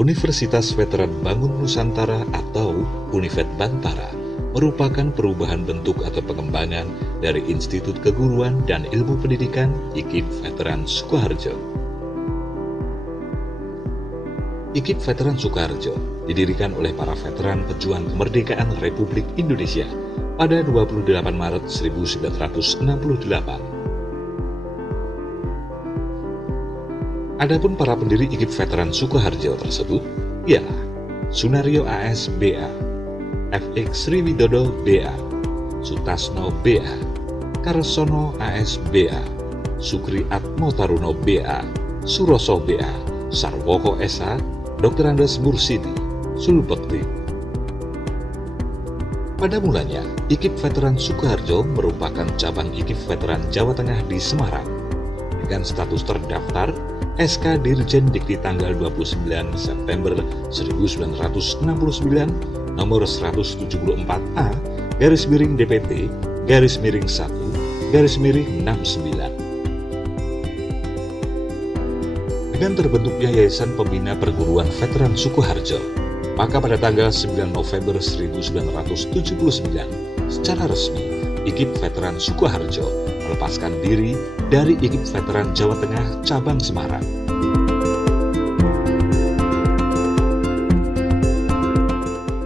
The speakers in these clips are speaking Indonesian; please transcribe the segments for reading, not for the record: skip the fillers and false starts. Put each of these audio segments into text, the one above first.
Universitas Veteran Bangun Nusantara atau Univet Bantara merupakan perubahan bentuk atau pengembangan dari Institut Keguruan dan Ilmu Pendidikan IKIP Veteran Sukoharjo. IKIP Veteran Sukoharjo didirikan oleh para veteran pejuang kemerdekaan Republik Indonesia pada 28 Maret 1968. Adapun para pendiri IKIP Veteran Sukoharjo tersebut ialah Sunario AS BA, FX Sriwidodo BA, Sutasno BA, Karsono AS BA, Sukri Atmo Taruno BA, Suroso BA, Sarwoko SA, Dr. Andes Mursidi, Sulbekti. Pada mulanya, IKIP Veteran Sukoharjo merupakan cabang IKIP Veteran Jawa Tengah di Semarang dengan status terdaftar SK Dirjen Dikti tanggal 29 September 1969 nomor 174A /DPT /1 /69. Dengan terbentuknya Yayasan Pembina Perguruan Veteran Sukoharjo, maka pada tanggal 9 November 1979 secara resmi IKIP Veteran Sukoharjo melepaskan diri dari IKIP Veteran Jawa Tengah Cabang Semarang.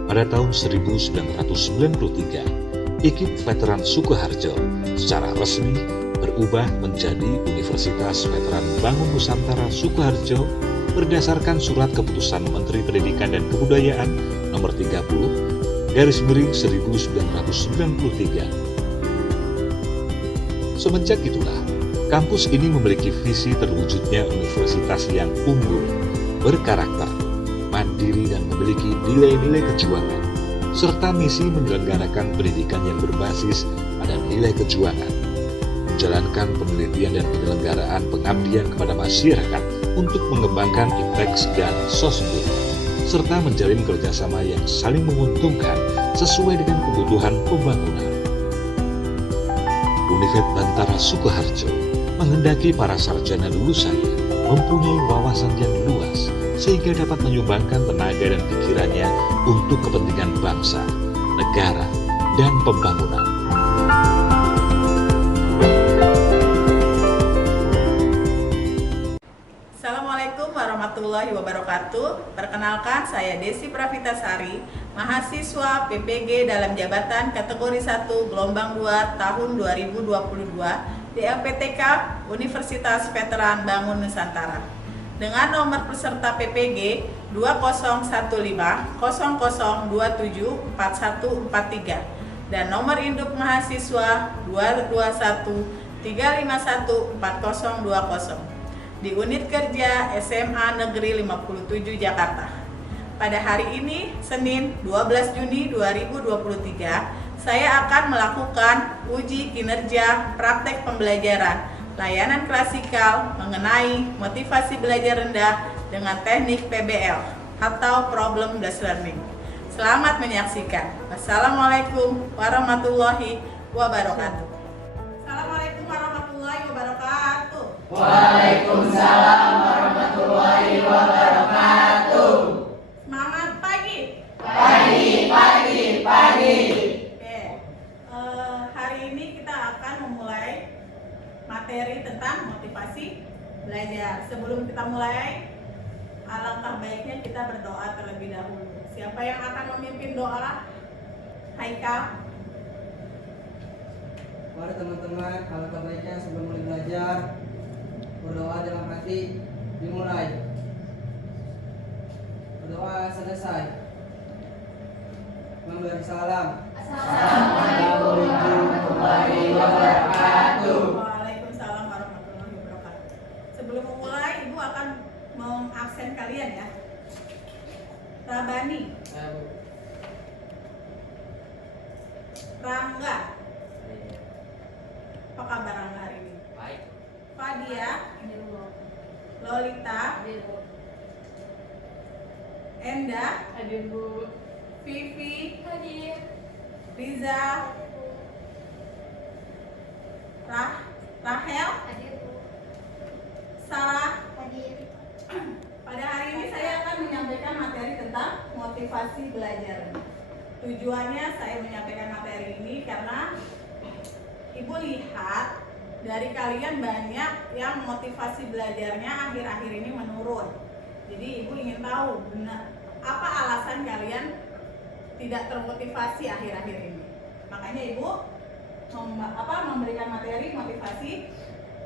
Pada tahun 1993, IKIP Veteran Sukoharjo secara resmi berubah menjadi Universitas Veteran Bangun Nusantara Sukoharjo berdasarkan Surat Keputusan Menteri Pendidikan dan Kebudayaan Nomor 30/1993. Semenjak itulah, kampus ini memiliki visi terwujudnya universitas yang unggul, berkarakter, mandiri dan memiliki nilai-nilai kejuangan, serta misi menyelenggarakan pendidikan yang berbasis pada nilai kejuangan, menjalankan penelitian dan penyelenggaraan pengabdian kepada masyarakat untuk mengembangkan IPTEX dan SOSBUD, serta menjalin kerjasama yang saling menguntungkan sesuai dengan kebutuhan pembangunan. Univet Bantara Sukoharjo menghendaki para sarjana lulusannya mempunyai wawasan yang luas sehingga dapat menyumbangkan tenaga dan pikirannya untuk kepentingan bangsa, negara, dan pembangunan. Assalamualaikum warahmatullahi wabarakatuh. Perkenalkan, saya Desi Pravitasari, mahasiswa PPG dalam jabatan kategori 1 gelombang 2 tahun 2022 di LPTK Universitas Veteran Bangun Nusantara. Dengan nomor peserta PPG 200150274143 dan nomor induk mahasiswa 22135142020 di unit kerja SMA Negeri 57 Jakarta. Pada hari ini, Senin 12 Juni 2023, saya akan melakukan uji kinerja praktek pembelajaran layanan klasikal mengenai motivasi belajar rendah dengan teknik PBL atau Problem Based Learning. Selamat menyaksikan. Wassalamualaikum warahmatullahi wabarakatuh. Assalamualaikum warahmatullahi wabarakatuh. Waalaikumsalam warahmatullahi wabarakatuh. Semangat pagi. Pagi. Oke. Hari ini kita akan memulai materi tentang motivasi belajar. Sebelum kita mulai, alangkah baiknya kita berdoa terlebih dahulu. Siapa yang akan memimpin doa? Haikal. Mari teman-teman, alangkah baiknya sebelum mulai belajar, berdoa dalam hati, dimulai. Berdoa selesai. Memberi salam. Assalamualaikum warahmatullahi wabarakatuh. Waalaikumsalam warahmatullahi wabarakatuh. Sebelum memulai, Ibu akan mengabsen kalian ya. Rabani, Rangga. Apa kabar Rangga hari ini? Baik. Fadia, Lolita, Enda, Hadir Bu. Vivi, Hadir. Riza, Rahel, Hadir Bu. Sarah. Hadir. Pada hari ini saya akan menyampaikan tentang motivasi belajar. Tujuannya saya menyampaikan materi ini karena Ibu lihat dari kalian banyak yang motivasi belajarnya akhir-akhir ini menurun. Jadi Ibu ingin tahu benar apa alasan kalian tidak termotivasi akhir-akhir ini. Makanya Ibu memberikan materi motivasi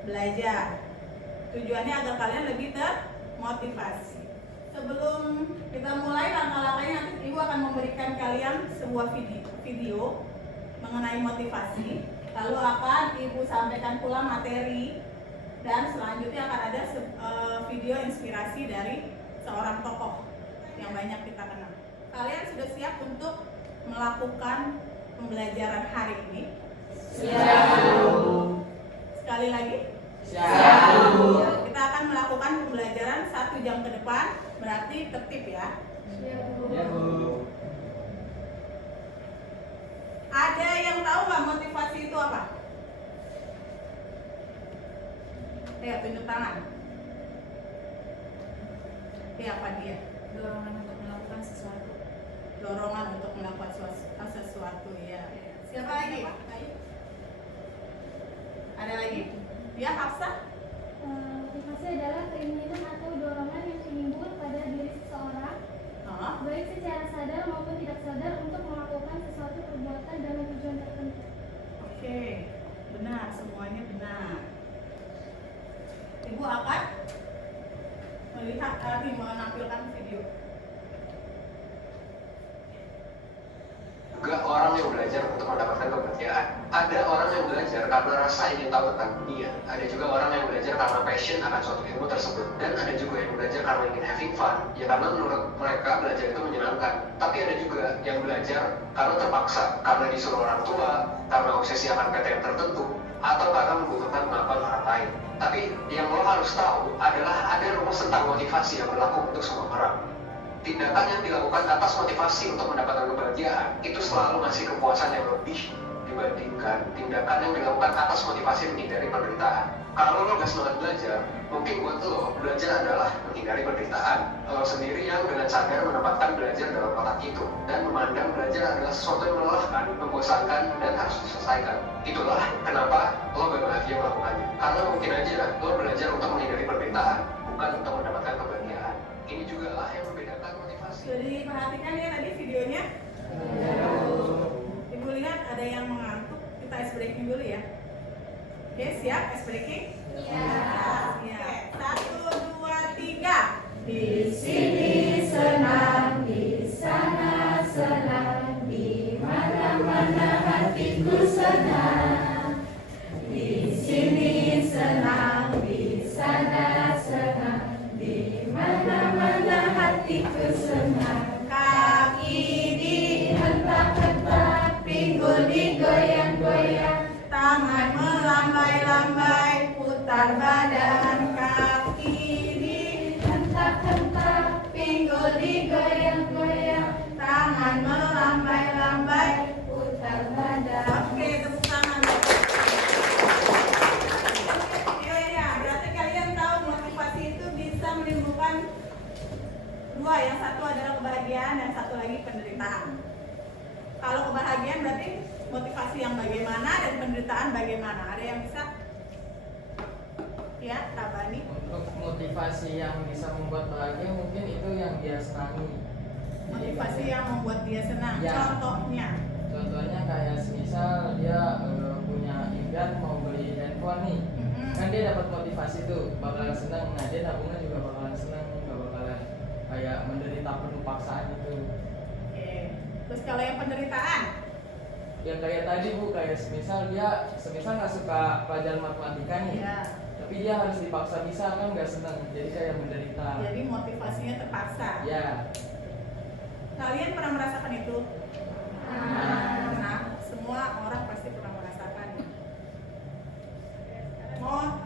belajar. Tujuannya agar kalian lebih termotivasi. Sebelum kita mulai langkah-langkahnya, nanti Ibu akan memberikan kalian sebuah video mengenai motivasi. Lalu akan Ibu sampaikan pula materi, dan selanjutnya akan ada video inspirasi dari seorang tokoh yang banyak kita kenal. Kalian sudah siap untuk melakukan pembelajaran hari ini? Siap. Sekali lagi? Siap. Kita akan melakukan pembelajaran 1 jam ke depan, berarti tertib ya. Ya, Bu. Ada yang tahu nggak motivasi itu apa? Ya, tunjuk tangan. Ya, apa dia? Dorongan untuk melakukan sesuatu. Dorongan untuk melakukan sesuatu ya. Siapa lagi? Ayo. Ada lagi? Ya, Hafsah? Motivasi adalah keinginan atau dorongan yang timbul pada diri seseorang, baik secara sadar maupun tidak sadar, untuk melakukan sesuatu perbuatan dalam tujuan tertentu. Oke, benar, semuanya benar. Ibu akan melihat menampilkan video. Juga orang yang belajar untuk mendapatkan kebahagiaan. Ada orang yang belajar karena rasa ingin tahu tentang dunia. Ada juga orang yang belajar karena passion akan suatu ilmu tersebut. Dan ada juga yang belajar karena ingin having fun. Ya karena menurut mereka belajar itu menyenangkan. Tapi ada juga yang belajar karena terpaksa, karena disuruh orang tua, karena obsesi akan PTN tertentu, atau karena membutuhkan pengakuan orang lain. Tapi yang lo harus tahu adalah ada rumus tentang motivasi yang berlaku untuk semua orang. Tindakan yang dilakukan atas motivasi untuk mendapatkan kebahagiaan itu selalu ngasih kepuasan yang lebih dibandingkan tindakan yang dilakukan atas motivasi menghindari penderitaan. Kalau lo gak semangat belajar, mungkin buat lo belajar adalah menghindari penderitaan. Lo sendiri yang dengan sadar menempatkan belajar dalam kotak itu dan memandang belajar adalah sesuatu yang melelahkan, membosankan, dan harus diselesaikan. Itulah kenapa lo gak bahagia melakukannya. Karena mungkin aja lo belajar untuk menghindari penderitaan, bukan untuk mendapatkan kebahagiaan. Ini juga lah yang membedakan motivasi. Sudah diperhatikan ya tadi videonya? Ibu lihat ada yang mengantuk, kita ice breaking dulu ya. Oke, siap ice breaking? Iya. Ya. 1, 2, 3. Di sini senang, di sana senang, di mana-mana hatiku senang. Di sini senang, di sana senang, di mana-mana hatiku senang. Kaki dihentak-hentak, pinggul digoyang-goyang, Tangan melambai-lambai, putar badan. Kaki dihentak-hentak, pinggul digoyang-goyang, tangan melambai-lambai. putar badan. Oke, tepuk tangan. Ya, berarti kalian tahu motivasi itu bisa menimbulkan dua, yang satu adalah kebahagiaan dan satu lagi penderitaan. Kalau kebahagiaan berarti motivasi yang bagaimana dan penderitaan bagaimana? Ada yang bisa? Ya, Tabani. Untuk motivasi yang bisa membuat bahagia mungkin itu yang dia senangi. Motivasi yang membuat dia senang. Ya. Contohnya. Contohnya kayak semisal dia punya impian mau beli handphone nih, kan dia dapat motivasi tuh bakalan senang. Nah dia nabungnya juga bakalan senang, nggak bakalan kayak menderita penuh paksaan itu. Oke. Terus kalau yang penderitaan? Yang kayak tadi Bu, kayak semisal nggak suka pelajaran matematika nih, Ya. tapi dia harus dipaksa bisa kan nggak senang, jadi kayak menderita. Jadi motivasinya terpaksa. Ya. Kalian pernah merasakan itu? Nah, semua orang pasti pernah merasakan.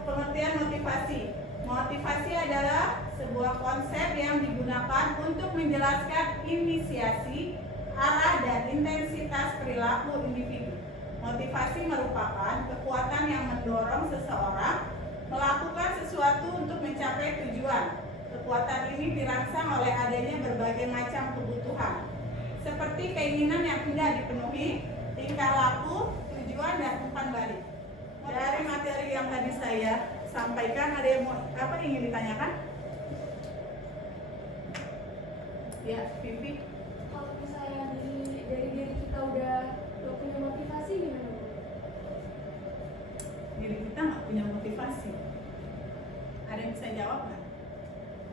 Pengertian motivasi. Motivasi adalah sebuah konsep yang digunakan untuk menjelaskan inisiasi, arah, dan intensitas perilaku individu. Motivasi merupakan kekuatan yang mendorong seseorang melakukan sesuatu untuk mencapai tujuan. Kekuatan ini ini dirangsang oleh adanya berbagai macam kebutuhan, seperti keinginan yang tidak dipenuhi, tingkah laku, tujuan, dan umpan balik. Dari materi yang tadi saya sampaikan, ada yang mau ingin ditanyakan? Ya, Vivi. Kalau misalnya dari diri kita udah punya motivasi gimana, Bu? Diri kita nggak punya motivasi. Ada yang bisa jawab nggak?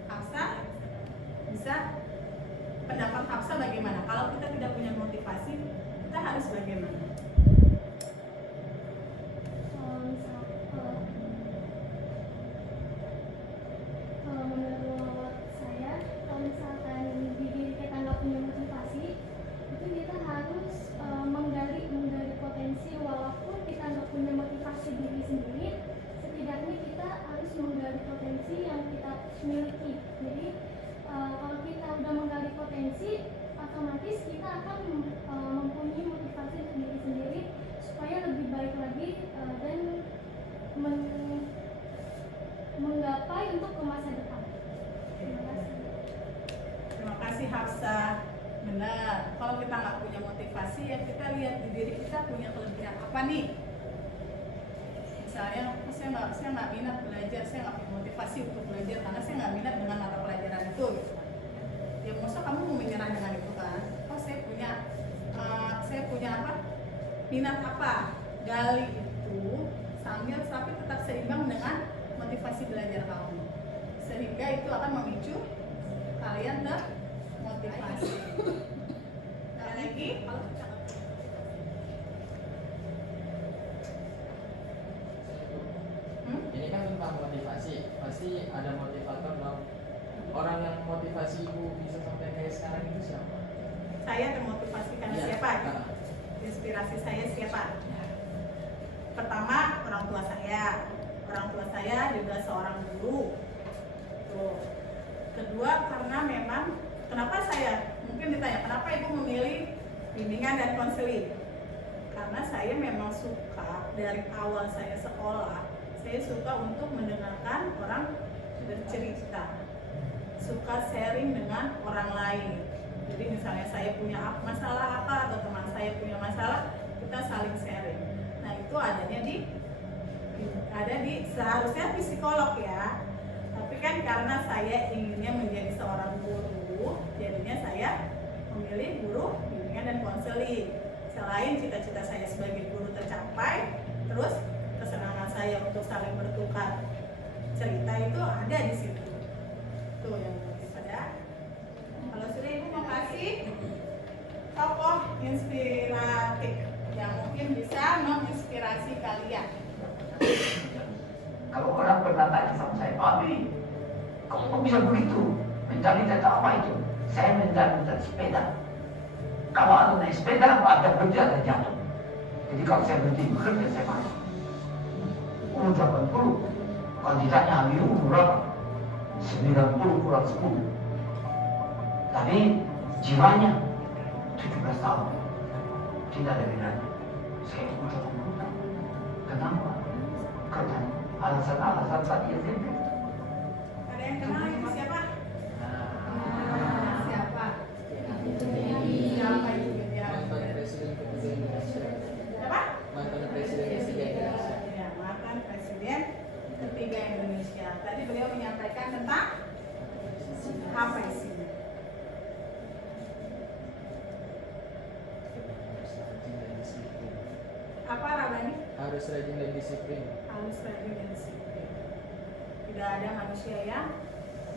Hafsa? Bisa? Pendapat Hafsa bagaimana? Kalau kita tidak punya motivasi, kita harus bagaimana? Kalau menurut saya, kalau misalkan di diri kita nggak punya motivasi, itu kita harus menggali potensi. Walaupun kita nggak punya motivasi diri sendiri, setidaknya kita harus menggali potensi yang kita miliki. Jadi kalau kita udah menggali potensi, otomatis kita akan mempunyai motivasi untuk diri sendiri supaya lebih baik lagi dan menggapai untuk ke masa depan. Terima kasih. Terima kasih Hafsa. Benar, kalau kita nggak punya motivasi, ya kita lihat di diri kita punya kelebihan apa nih. Misalnya, saya nggak minat belajar, saya nggak punya motivasi untuk belajar karena saya nggak minat dengan mata pelajaran itu. Gitu. Ya masa kamu mau menyerah dengan itu kan? Oh saya punya apa? Minat apa? Gali itu sambil tapi tetap seimbang dengan motivasi belajar kamu, sehingga itu akan memicu kalian termotivasi. Ada lagi? Ini kan tentang motivasi, pasti ada motivator dong. Orang yang motivasi ibu bisa sampai kayak sekarang itu siapa? Saya termotivasi karena siapa? Inspirasi saya siapa? Pertama, orang tua saya. Orang tua saya juga seorang guru. Tuh. Kedua, karena memang kenapa saya mungkin ditanya kenapa ibu memilih bimbingan dan konseling? Karena saya memang suka dari awal saya sekolah, saya suka untuk mendengarkan orang bercerita, suka sharing dengan orang lain. Jadi misalnya saya punya masalah apa atau teman saya punya masalah, kita saling sharing. Nah itu ada di seharusnya psikolog ya. Tapi kan karena saya inginnya menjadi seorang guru, jadinya saya memilih guru bimbingan dan konseling. Selain cita-cita saya sebagai guru tercapai, terus kesenangan saya untuk saling bertukar cerita itu ada di situ. Tuh yang pada. Kalau sudah ibu mau kasih tokoh inspiratif yang mungkin bisa menginspirasi kalian. Kalau orang pernah tanya sama saya, Pak Bi, kok bisa begitu? Mencari data apa itu? Saya mencari sepeda. Kalau ada naik sepeda, ada berhenti, ada jatuh. Jadi kalau saya berhenti bekerja, saya masuk. Umur 80. Kalau ditanya hari ini umur berapa? 90 kurang 10. Tapi jiwanya 17 tahun. Tidak ada bedanya. Saya umur 80 tahun. Kenapa? Karena alasan-alasan tadi yang saya beri. Ada yang kenal itu siapa? Siapa? Siapa itu dia? Mantan Presiden ketiga Indonesia. Siapa? Mantan Presiden ketiga Indonesia. Ya, mantan Presiden ketiga Indonesia. Tadi beliau menyampaikan tentang apa isinya? Apa Rabani? Harus rajin dan disiplin. Harus rajin dan disiplin. Tidak ada manusia yang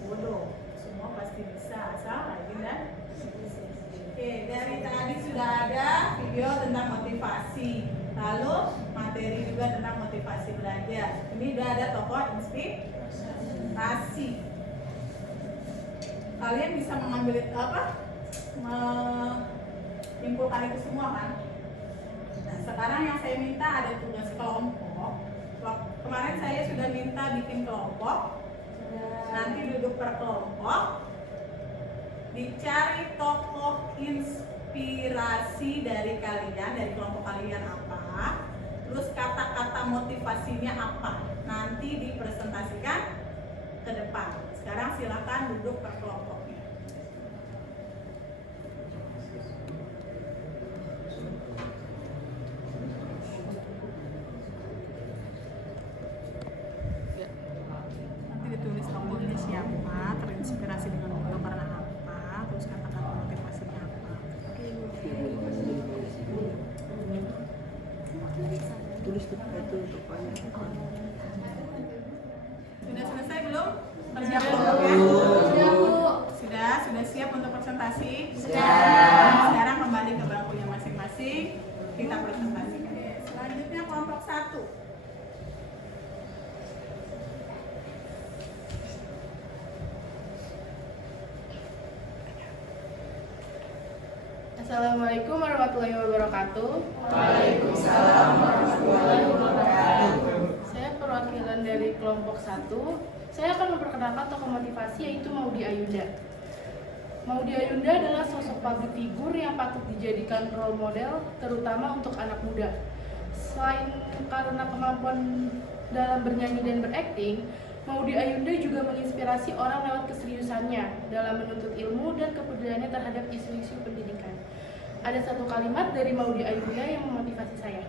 bodoh. Semua pasti bisa asal rajin dan disiplin. Oke, dari tadi sudah ada video tentang motivasi. Lalu materi juga tentang motivasi belajar. Ini sudah ada tokoh inspirasi. Kalian bisa mengambil menyimpulkan itu semua kan? Nah, sekarang yang saya minta ada tugas kelompok. Kemarin saya sudah minta bikin kelompok. Nanti duduk per kelompok. Dicari tokoh inspirasi dari kalian, dari kelompok kalian apa. Terus kata-kata motivasinya apa. Nanti dipresentasikan ke depan. Sekarang silakan duduk per kelompoknya. Nanti ditulis tokohnya siapa, terinspirasi dengan beliau karena apa, terus kata-kata motivasinya apa. Tulis itu tokohnya. Sudah selesai belum? Persiapan ya? Sudah siap untuk presentasi? Sudah. Sekarang kembali ke bangkunya masing-masing. Kita presentasikan. Selanjutnya kelompok 1. Assalamualaikum warahmatullahi wabarakatuh. Waalaikumsalam warahmatullahi wabarakatuh. Saya perwakilan dari kelompok 1. Saya akan memperkenalkan tokoh motivasi yaitu Maudy Ayunda. Maudy Ayunda adalah sosok public figure yang patut dijadikan role model terutama untuk anak muda. Selain karena kemampuan dalam bernyanyi dan berakting, Maudy Ayunda juga menginspirasi orang lewat keseriusannya dalam menuntut ilmu dan kepeduliannya terhadap isu-isu pendidikan. Ada satu kalimat dari Maudy Ayunda yang memotivasi saya.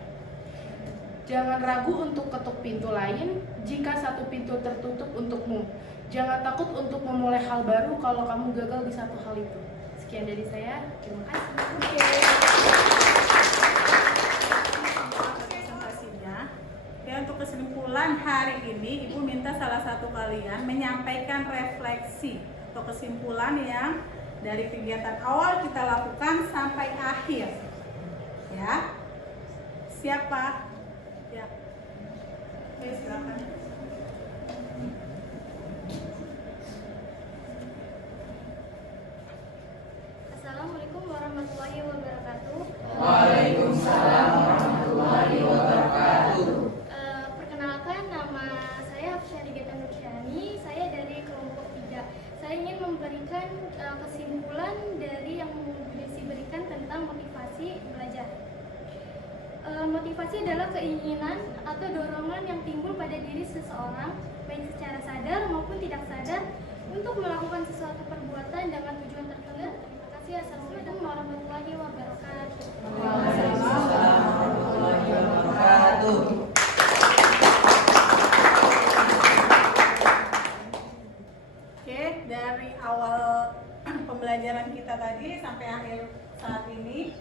Jangan ragu untuk ketuk pintu lain jika satu pintu tertutup untukmu. Jangan takut untuk memulai hal baru kalau kamu gagal di satu hal itu. Sekian dari saya, terima kasih. Presentasinya. Ya, untuk kesimpulan hari ini, Ibu minta salah satu kalian menyampaikan refleksi atau kesimpulan yang dari kegiatan awal kita lakukan sampai akhir. Ya. Siapa? Ya. Oke, silakan. Assalamualaikum warahmatullahi wabarakatuh. Waalaikumsalam warahmatullahi wabarakatuh. Perkenalkan, nama saya Afsyari Geta Nursyani. Saya dari kelompok 3. Saya ingin memberikan kesimpulan dari yang Bu Desi berikan tentang motivasi belajar. Motivasi adalah keinginan atau dorongan yang timbul pada diri seseorang, baik secara sadar maupun tidak sadar, untuk melakukan sesuatu perbuatan dengan tujuan tertentu. Terima kasih. Assalamualaikum warahmatullahi wabarakatuh. Waalaikumsalam warahmatullahi wabarakatuh. Oke, dari awal pembelajaran kita tadi sampai akhir saat ini,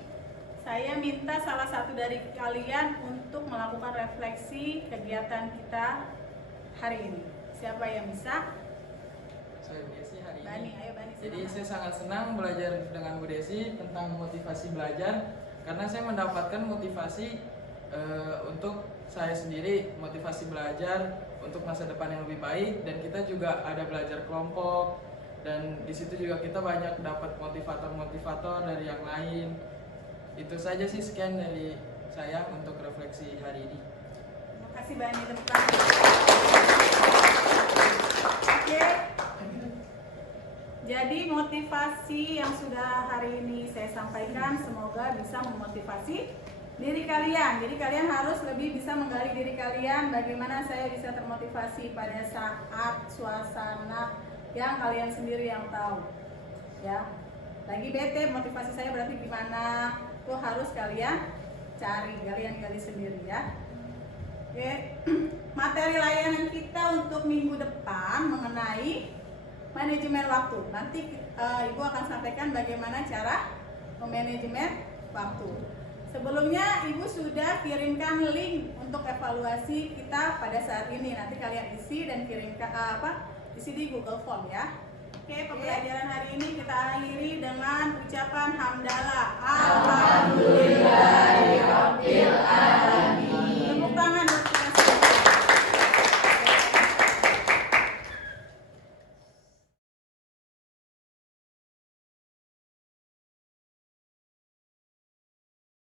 saya minta salah satu dari kalian untuk melakukan refleksi kegiatan kita hari ini. Siapa yang bisa? Saya Desi hari Bani, ini. ayo Bani. Jadi silakan. saya sangat senang belajar dengan Bu Desi tentang motivasi belajar karena saya mendapatkan motivasi untuk saya sendiri, motivasi belajar untuk masa depan yang lebih baik, dan kita juga ada belajar kelompok, dan di situ juga kita banyak dapat motivator-motivator dari yang lain. Itu saja sih, sekian dari saya untuk refleksi hari ini. Terima kasih Bani, tepuk tangan. Oke. Jadi motivasi yang sudah hari ini saya sampaikan semoga bisa memotivasi diri kalian. Jadi kalian harus lebih bisa menggali diri kalian, bagaimana saya bisa termotivasi pada saat suasana yang kalian sendiri yang tahu. Ya. Lagi bete, motivasi saya berarti gimana? Itu harus kalian cari, kalian gali sendiri ya. Oke. Materi layanan kita untuk minggu depan mengenai manajemen waktu. Nanti Ibu akan sampaikan bagaimana cara memanajemen waktu. Sebelumnya Ibu sudah kirimkan link untuk evaluasi kita pada saat ini. Nanti kalian isi dan kirimkan isi di Google Form ya. Oke, pembelajaran hari ini kita akhiri dengan ucapan hamdalah. Alhamdulillahirabbil alamin.